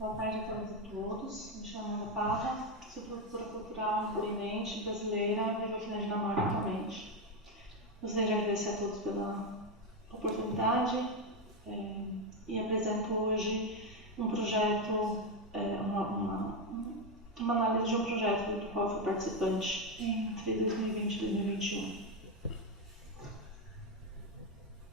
Boa tarde a todas e todos. Me chamo Ana Parra, sou produtora cultural independente brasileira, vivo aqui na Dinamarca atualmente. Gostaria de agradecer a todos pela oportunidade e apresento hoje um projeto, uma análise de um projeto do qual fui participante entre 2020 e 2021.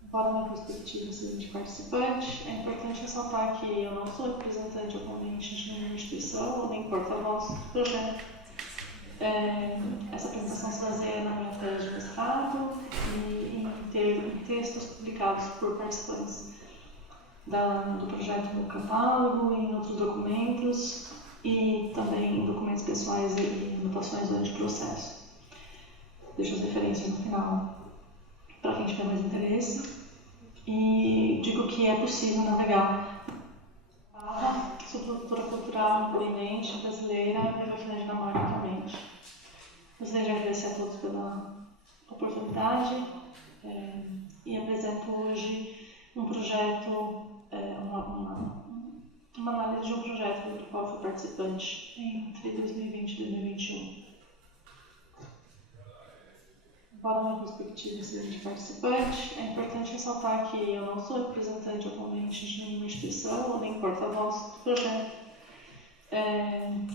Embora minha perspectiva seja de participante, é importante ressaltar que eu não sou representante atualmente de nenhuma instituição, nem porta-voz do projeto. Essa apresentação se baseia na minha tese de mestrado e em textos publicados por participantes do projeto no catálogo, em outros documentos e também em documentos pessoais e anotações durante o processo. Deixo as referências no final para quem tiver mais interesse. E digo que é possível navegar. Sou produtora cultural independente brasileira, vivo aqui na Dinamarca atualmente. Gostaria de agradecer a todos pela oportunidade e apresento hoje um projeto, uma análise de um projeto do qual fui participante entre 2020 e 2021. Embora minha perspectiva seja de participante, é importante ressaltar que eu não sou representante atualmente de nenhuma instituição, nem porta-voz do projeto.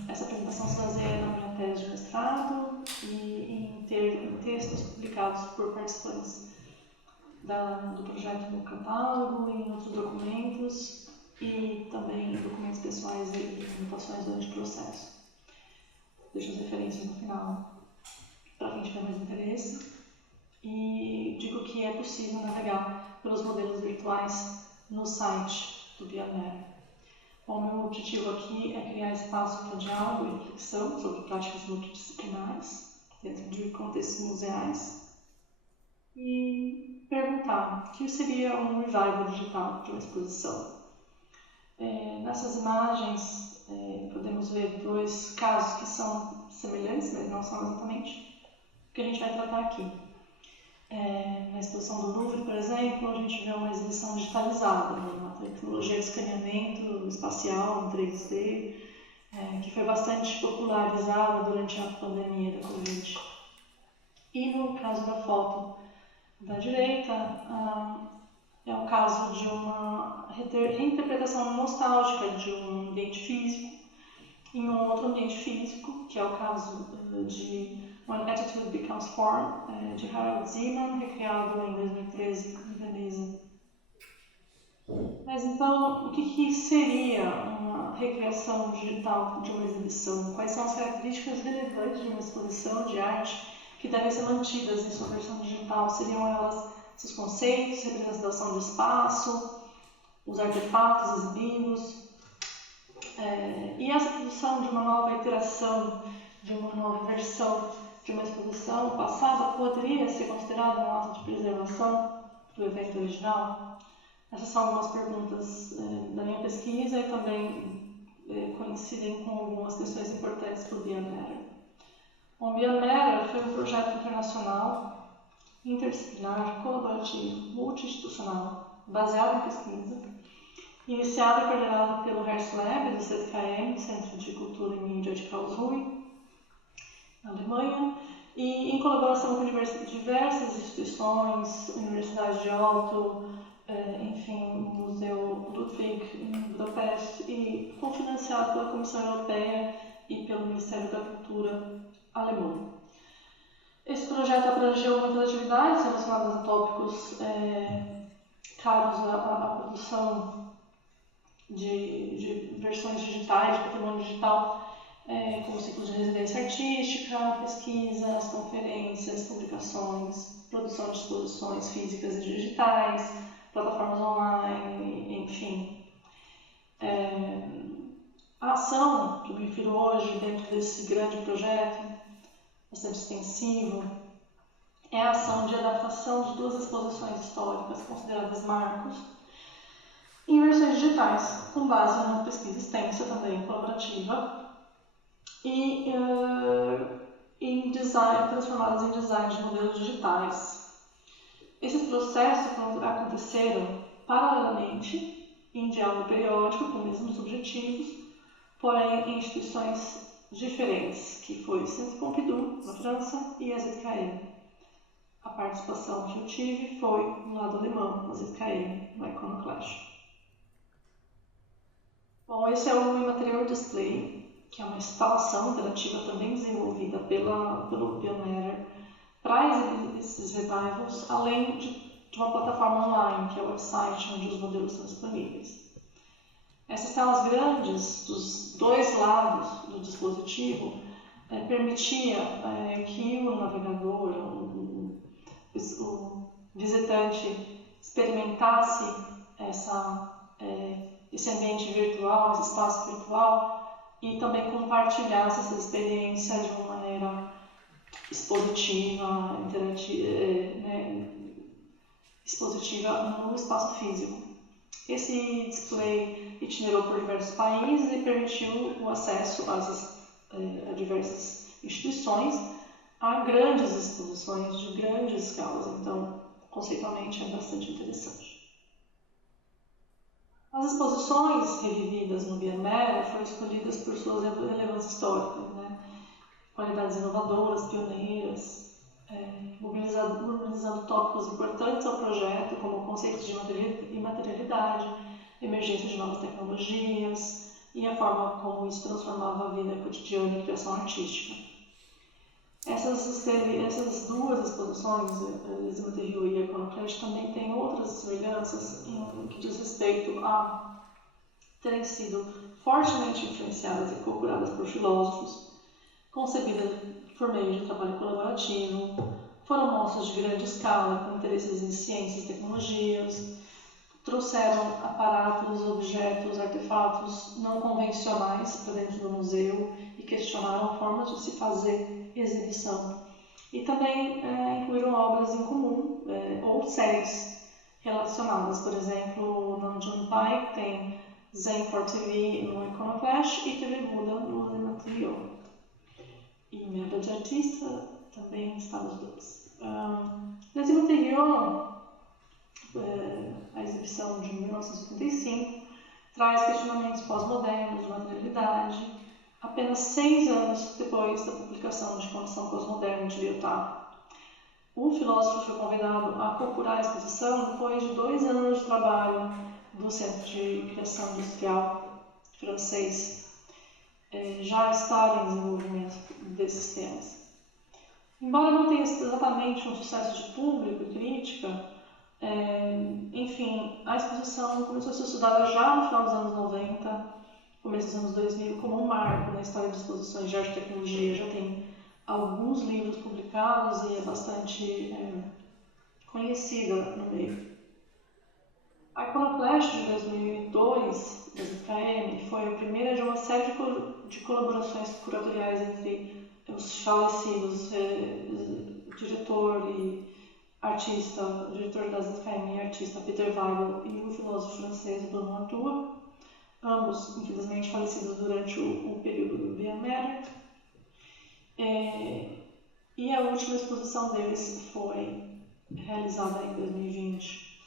Essa apresentação se baseia na minha tese de mestrado e em textos publicados por participantes do projeto no catálogo, em outros documentos e também em documentos pessoais e anotações durante o processo. Deixo as referências no final para quem tiver mais interesse. E digo que é possível navegar pelos modelos virtuais no site do Biomer. O meu objetivo aqui é criar espaço para diálogo e reflexão sobre práticas multidisciplinares dentro de contextos museais e perguntar o que seria um revival digital de uma exposição. Nessas imagens podemos ver dois casos que são semelhantes, mas não são exatamente o que a gente vai tratar aqui. Na exposição do Louvre, por exemplo, a gente vê uma exibição digitalizada, uma tecnologia de escaneamento espacial em 3D, que foi bastante popularizada durante a pandemia da Covid. E no caso da foto da direita, é o caso de uma reinterpretação nostálgica de um ambiente físico em um outro ambiente físico, que é o caso de When Attitude Becomes Form, de Harold Zeman, recriado em 2013 em Veneza. Mas então, o que seria uma recriação digital de uma exibição? Quais são as características relevantes de uma exposição de arte que devem ser mantidas em sua versão digital? Seriam elas seus conceitos, representação de espaço, os artefatos exibidos, e essa produção de uma nova iteração, de uma nova versão de uma exposição passada poderia ser considerada um ato de preservação do evento original? Essas são algumas perguntas da minha pesquisa e também coincidem com algumas questões importantes para o Beyond Matter. O Beyond Matter foi um projeto internacional, interdisciplinar, colaborativo, multi-institucional, baseado em pesquisa, iniciado e coordenado pelo HerzLab, do ZKM, Centro de Cultura e Mídia de Karlsruhe, na Alemanha, e em colaboração com diversas instituições, Universidade de Aalto, Museu Ludwig em Budapeste, e cofinanciado pela Comissão Europeia e pelo Ministério da Cultura alemão. Esse projeto abrangeu muitas atividades relacionadas a tópicos caros à produção de versões digitais, de patrimônio digital, como ciclos de residência artística, pesquisas, conferências, publicações, produção de exposições físicas e digitais, plataformas online, enfim. A ação que eu me refiro hoje dentro desse grande projeto, bastante extensivo, é a ação de adaptação de duas exposições históricas consideradas marcos em versões digitais, com base numa pesquisa extensa também colaborativa e em design, transformadas em design de modelos digitais. Esses processos aconteceram paralelamente, em diálogo periódico com os mesmos objetivos, porém em instituições diferentes, que foi Centre Pompidou, na França, e a ZKM. A participação que eu tive foi no lado alemão, na ZKM, no Iconoclash. Bom, esse é o Immaterial Display, que é uma instalação interativa também desenvolvida pelo Biomatter para exibir esses revivals, além de uma plataforma online, que é o website onde os modelos são disponíveis. Essas telas grandes, dos dois lados do dispositivo, permitia que o navegador, o visitante, experimentasse esse ambiente virtual, esse espaço virtual, e também compartilhasse essa experiência de uma maneira expositiva, expositiva no espaço físico. Esse display itinerou por diversos países e permitiu o acesso a diversas instituições, a grandes exposições de grandes escalas, então conceitualmente é bastante interessante. As exposições revividas no Biomatter foram escolhidas por suas relevâncias históricas, qualidades inovadoras, pioneiras, mobilizando tópicos importantes ao projeto, como conceitos de imaterialidade, emergência de novas tecnologias e a forma como isso transformava a vida cotidiana e criação artística. Essas duas exposições, Eximmaterial e Iconoclash, também têm outras semelhanças em que diz respeito a terem sido fortemente influenciadas e procuradas por filósofos, concebidas por meio de trabalho colaborativo, foram mostras de grande escala com interesses em ciências e tecnologias, trouxeram aparatos, objetos, artefatos não convencionais para dentro do museu e questionaram formas de se fazer exibição. E também incluíram obras em comum ou séries relacionadas. Por exemplo, no John Pike tem Zen for TV no Iconoclash e TV Buda no Immaterial. E Merda de Artista também está nos dois. Nesse Immaterial, a exibição de 1985 traz questionamentos pós-modernos de materialidade, apenas 6 anos depois da publicação de Condição Pós-Moderna de Lyotard. O filósofo foi convidado a procurar a exposição depois de 2 anos de trabalho do Centro de Criação Industrial francês, já estar em desenvolvimento desses temas. Embora não tenha sido exatamente um sucesso de público e crítica, enfim, a exposição começou a ser estudada já no final dos anos 90, começo dos anos 2000, como um marco na história de exposições de arte e tecnologia. Já tem alguns livros publicados e é bastante conhecida no meio. A Iconoclash de 2002, da ZKM, foi a primeira de uma série de colaborações curatoriais entre os falecidos diretor e artista, o diretor da ZKM e artista Peter Weibel e o filósofo francês Bruno Latour, ambos infelizmente falecidos durante o período do Biomatter. E a última exposição deles foi realizada em 2020,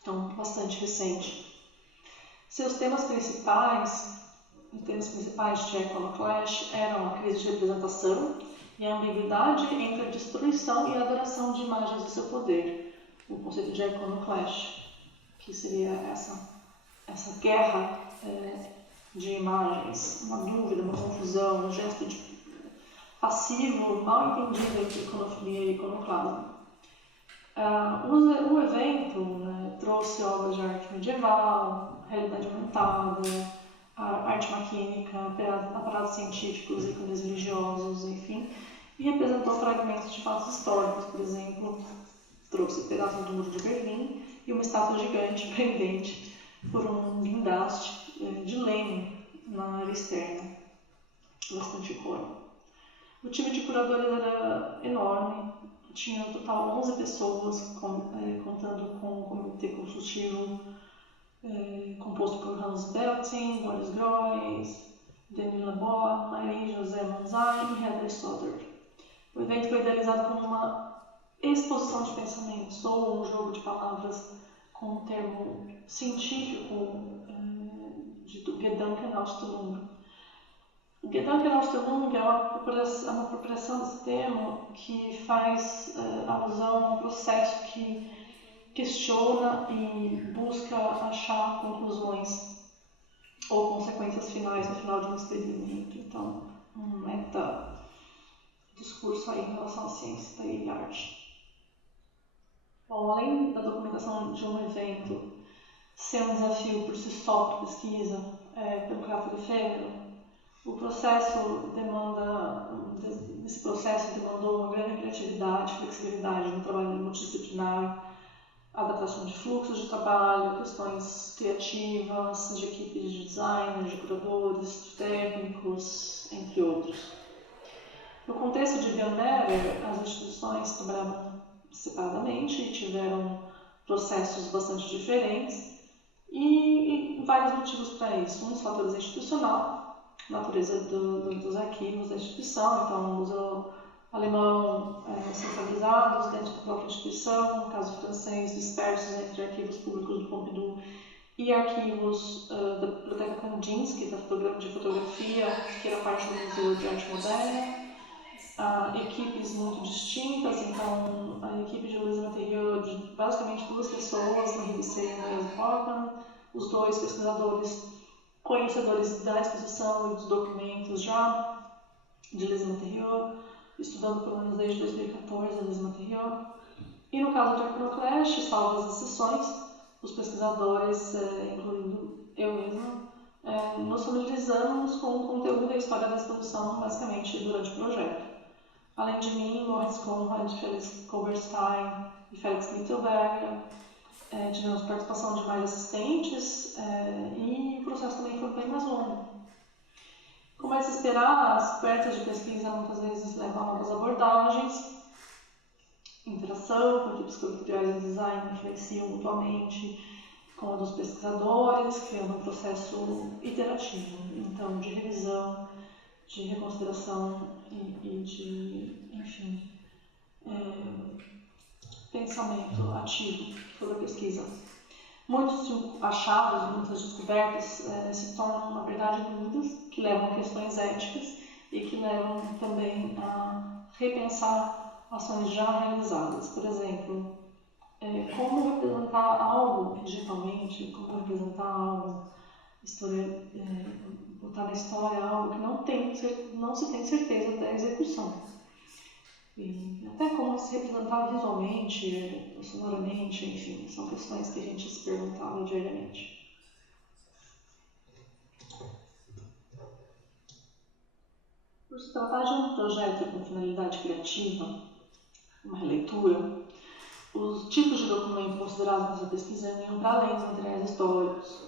então bastante recente. Seus temas principais de Iconoclash eram a crise de representação e a ambiguidade entre a destruição e a adoração de imagens e seu poder, o conceito de Iconoclash, que seria essa guerra de imagens, uma dúvida, uma confusão, um gesto passivo, mal entendido entre iconofilia e iconoclasmo. O evento trouxe obras de arte medieval, realidade aumentada, arte maquínica, aparatos científicos, ícones religiosos, enfim, e representou fragmentos de fatos históricos. Por exemplo, trouxe pedaços do Muro de Berlim e uma estátua gigante pendente por um guindaste de Lenin na área externa, bastante icônico. O time de curadores era enorme, tinha no total 11 pessoas, contando com um comitê consultivo composto por Hans Belting, Boris Groys, Denis Lebois, Marie-José Manzai e Heather Stoddard. O evento foi idealizado como uma exposição de pensamentos ou um jogo de palavras com um termo científico de Gedankenausstellung, O Gedankenausstellung é uma apropriação desse termo que faz alusão a um processo que questiona e busca achar conclusões ou consequências finais no final de um experimento. Então, um meta-discurso aí em relação à ciência e arte. Bom, além da documentação de um evento ser um desafio por si só para pesquisa, pelo caráter efêmero, esse processo demandou uma grande criatividade, flexibilidade no trabalho multidisciplinar, adaptação de fluxos de trabalho, questões criativas, de equipes de designers, de curadores, técnicos, entre outros. No contexto de Bionever, as instituições trabalhavam separadamente e tiveram processos bastante diferentes e vários motivos para isso. Um dos fatores é institucional, natureza dos arquivos da instituição, então o museu alemão centralizados dentro da própria instituição, no caso francês dispersos entre arquivos públicos do Pompidou e arquivos da Biblioteca Kandinsky, de fotografia, que era parte do Museu de Arte Moderna. Equipes muito distintas, então a equipe de Luiz Material, de basicamente 2 pessoas, Henri Bisset e Andreas Brockmann, os 2 pesquisadores conhecedores da exposição e dos documentos já de Luiz Material, estudando pelo menos desde 2014 a Luiz Material. E no caso do Iconoclast, salvo as exceções, os pesquisadores, incluindo eu mesma, nos familiarizamos com o conteúdo e a história da exposição basicamente durante o projeto. Além de mim, Moritz Conrad, Felix Koberstein e Felix Mittelberger, tivemos participação de mais assistentes e o processo também foi bem mais longo. Como é de se esperar, as projetos de pesquisa muitas vezes levam a novas abordagens, interação com equipes curatoriais e design influenciam mutuamente com a dos pesquisadores, criando um processo iterativo, então de revisão, de reconsideração e de, enfim, pensamento ativo sobre a pesquisa. Muitos achados, muitas descobertas se tornam, na verdade, dúvidas que levam a questões éticas e que levam também a repensar ações já realizadas. Por exemplo, como representar algo digitalmente, como representar algo, botar na história algo que não se tem certeza da execução. E até como se representar visualmente, sonoramente, enfim, são questões que a gente se perguntava diariamente. Por se tratar de um projeto com finalidade criativa, uma releitura, os tipos de documento considerados nessa pesquisa iam para além dos materiais históricos.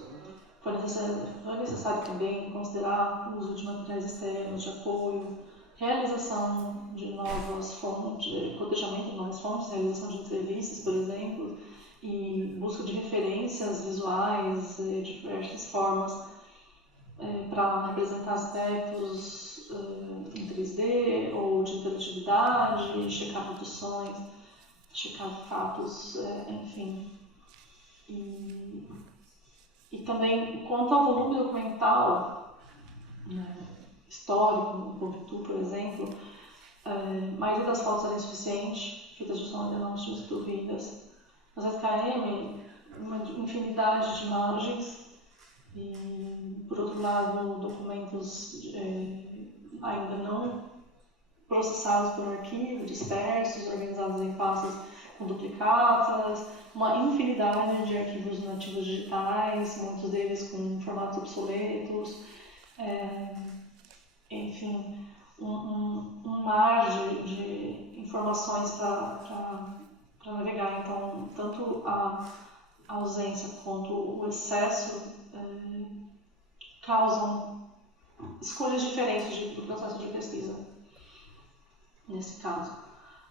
Foi necessário também considerar o uso de materiais externos de apoio, realização de novas fontes, cotejamento de novas fontes, realização de entrevistas, por exemplo, e busca de referências visuais de diversas formas para representar aspectos em 3D ou de interatividade, checar produções, checar fatos, enfim. E também, quanto ao volume documental, histórico, no Pompidou, por exemplo, a maioria das fotos era insuficiente, feitas justamente ainda não tinham sido vidas. Mas a SKM, uma infinidade de imagens e, por outro lado, documentos ainda não processados por arquivo, dispersos, organizados em pastas com duplicatas, uma infinidade de arquivos nativos digitais, muitos deles com formatos obsoletos, enfim, um mar de informações para navegar. Então, tanto a ausência quanto o excesso causam escolhas diferentes do processo de pesquisa, nesse caso.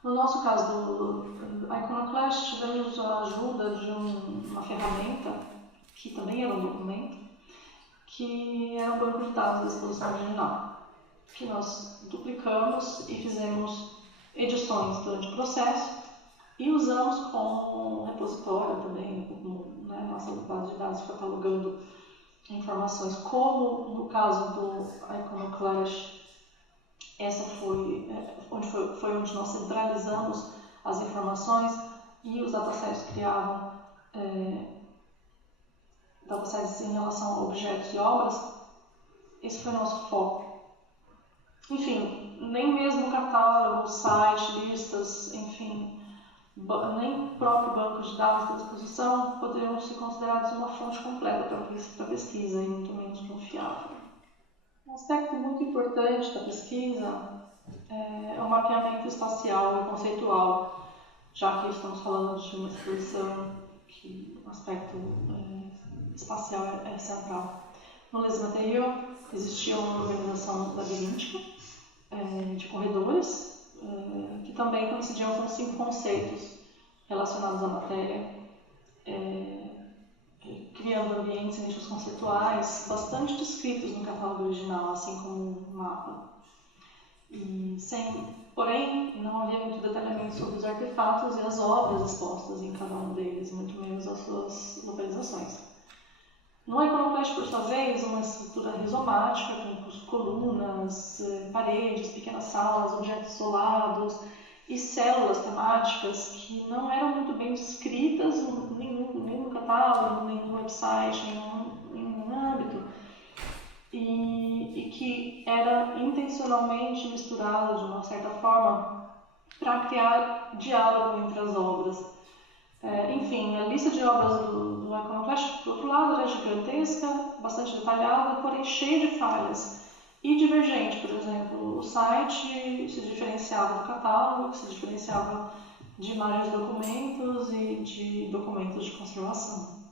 No nosso caso do Iconoclast, tivemos a ajuda de uma ferramenta, que também era um documento, que era um banco de dados da exposição original, que nós duplicamos e fizemos edições durante o processo e usamos como repositório também, nossa base de dados catalogando informações, como no caso do Iconoclash, essa foi onde nós centralizamos as informações e os datasets criavam datasets em relação a objetos e obras. Esse foi o nosso foco. Enfim, nem mesmo catálogo, site, listas, enfim, nem o próprio banco de dados da exposição poderiam ser considerados uma fonte completa para pesquisa e muito menos confiável. Um aspecto muito importante da pesquisa é o mapeamento espacial e conceitual, já que estamos falando de uma exposição que o aspecto espacial é central. No Les Materiaux existia uma organização labiríntica de corredores que também coincidiam com 5 conceitos relacionados à matéria, criando ambientes e nichos conceituais bastante descritos no catálogo original, assim como um mapa. Porém, não havia muito detalhamento sobre os artefatos e as obras expostas em cada um deles, muito menos as suas localizações. No Iconoclash, por sua vez, uma estrutura rizomática, com colunas, paredes, pequenas salas, objetos isolados e células temáticas que não eram muito bem descritas nem no catálogo, nem no website, nem em nenhum âmbito, e que era intencionalmente misturada de uma certa forma para criar diálogo entre as obras. Enfim, a lista de obras do Iconoclash, por outro lado, era gigantesca, bastante detalhada, porém cheia de falhas e divergente. Por exemplo, o site se diferenciava do catálogo, que se diferenciava de imagens de documentos e de documentos de conservação.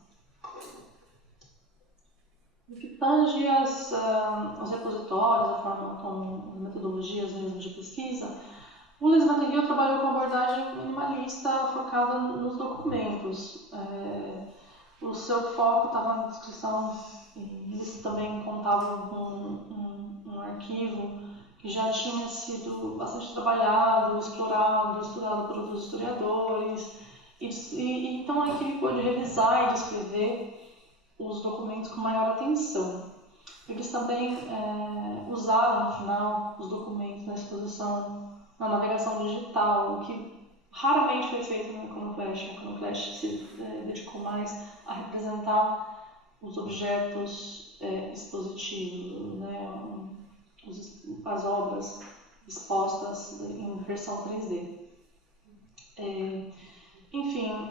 No que tange os repositórios, a forma como as metodologias mesmo de pesquisa, o Les Materiaux trabalhou com abordagem minimalista focada nos documentos. O seu foco estava na descrição, e eles também contavam com um arquivo que já tinha sido bastante trabalhado, estudado por outros historiadores, e então a equipe pôde revisar e descrever os documentos com maior atenção. Eles também usaram, no final, os documentos na exposição, na navegação digital, o que raramente foi feito no Iconoclash. O Iconoclash se dedicou mais a representar os objetos expositivos, né, as obras expostas em versão 3D. Enfim,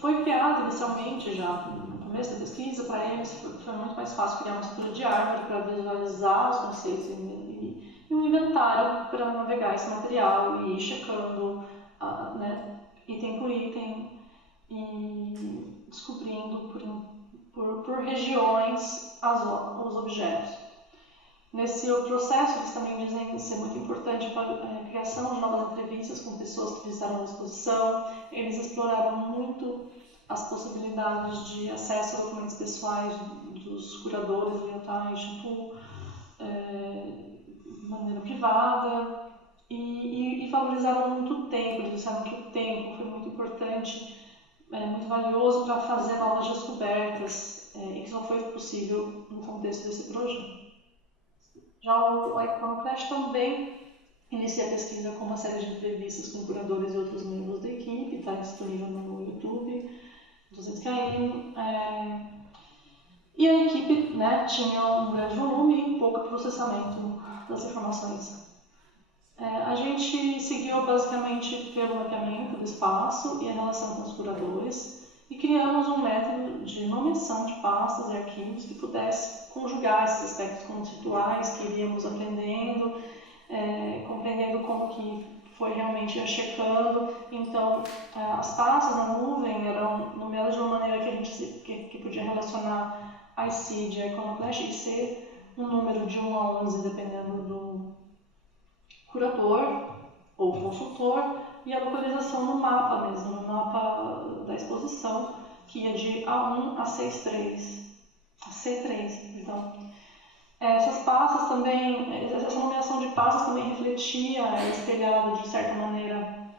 foi criado inicialmente, já no começo da pesquisa, para eles foi muito mais fácil criar uma estrutura de árvore para visualizar os conceitos e um inventário para navegar esse material e ir checando item por item e descobrindo por regiões os objetos. Nesse processo, eles também dizem ser muito importante para a criação de novas entrevistas com pessoas que visitaram a exposição. Eles exploraram muito as possibilidades de acesso a documentos pessoais dos curadores do Yotai Shampoo de maneira privada e valorizaram muito o tempo. Eles disseram que o tempo foi muito importante, muito valioso para fazer novas descobertas e que só foi possível no contexto desse projeto. Já o Iconoclash também inicia a pesquisa com uma série de entrevistas com curadores e outros membros da equipe, está disponível no YouTube, 200km. E a equipe tinha um grande volume e pouco processamento das informações. A gente seguiu basicamente pelo mapeamento do espaço e a relação com os curadores e criamos um método de nomeação de pastas e arquivos que pudesse conjugar esses aspectos conceituais que iríamos aprendendo, compreendendo como que foi realmente checando. Então, as pastas na nuvem eram nomeadas de uma maneira que a gente que podia relacionar a ICID, a Iconoclash, e ser um número de 1 a 11, dependendo do curador ou consultor, e a localização no mapa mesmo, no mapa da exposição, que ia de A1 a C3. Então, essas pastas também, essa nomeação de pastas também refletia, espelhada de certa maneira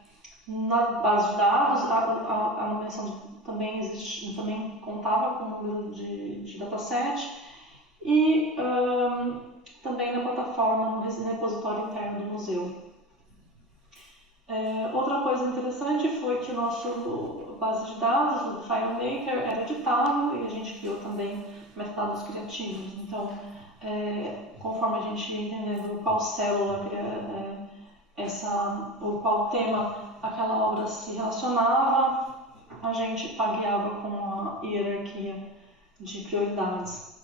na base de dados. A nomeação também também contava com o número de dataset, e também na plataforma, no repositório interno do museu. Outra coisa interessante foi que o nosso base de dados, o FileMaker, era editável e a gente criou também metadados criativos. Então, conforme a gente ia entendendo qual célula, ou qual tema aquela obra se relacionava, a gente tagueava com uma hierarquia de prioridades.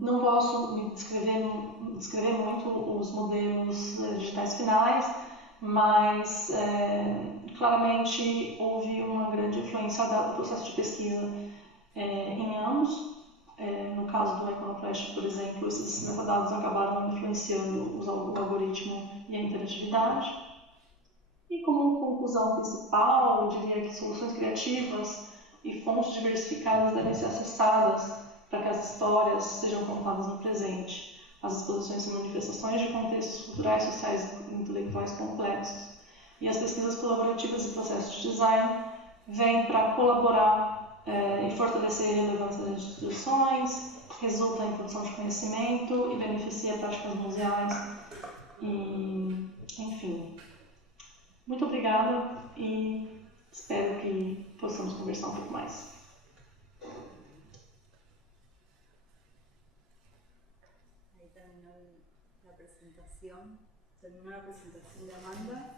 Não posso me descrever muito os modelos digitais finais, mas claramente houve uma grande influência do processo de pesquisa em ambos. No caso do Iconoclast, por exemplo, esses metadados acabaram influenciando o algoritmo e a interatividade. E como conclusão principal, eu diria que soluções criativas e fontes diversificadas devem ser acessadas para que as histórias sejam contadas no presente. As exposições são manifestações de contextos culturais, sociais e intelectuais complexos. E as pesquisas colaborativas e processos de design vêm para colaborar e fortalecer a relevância das instituições, resulta em produção de conhecimento e beneficia práticas museais. E, enfim, muito obrigada e espero que possamos conversar um pouco mais. Terminó la presentación de Amanda.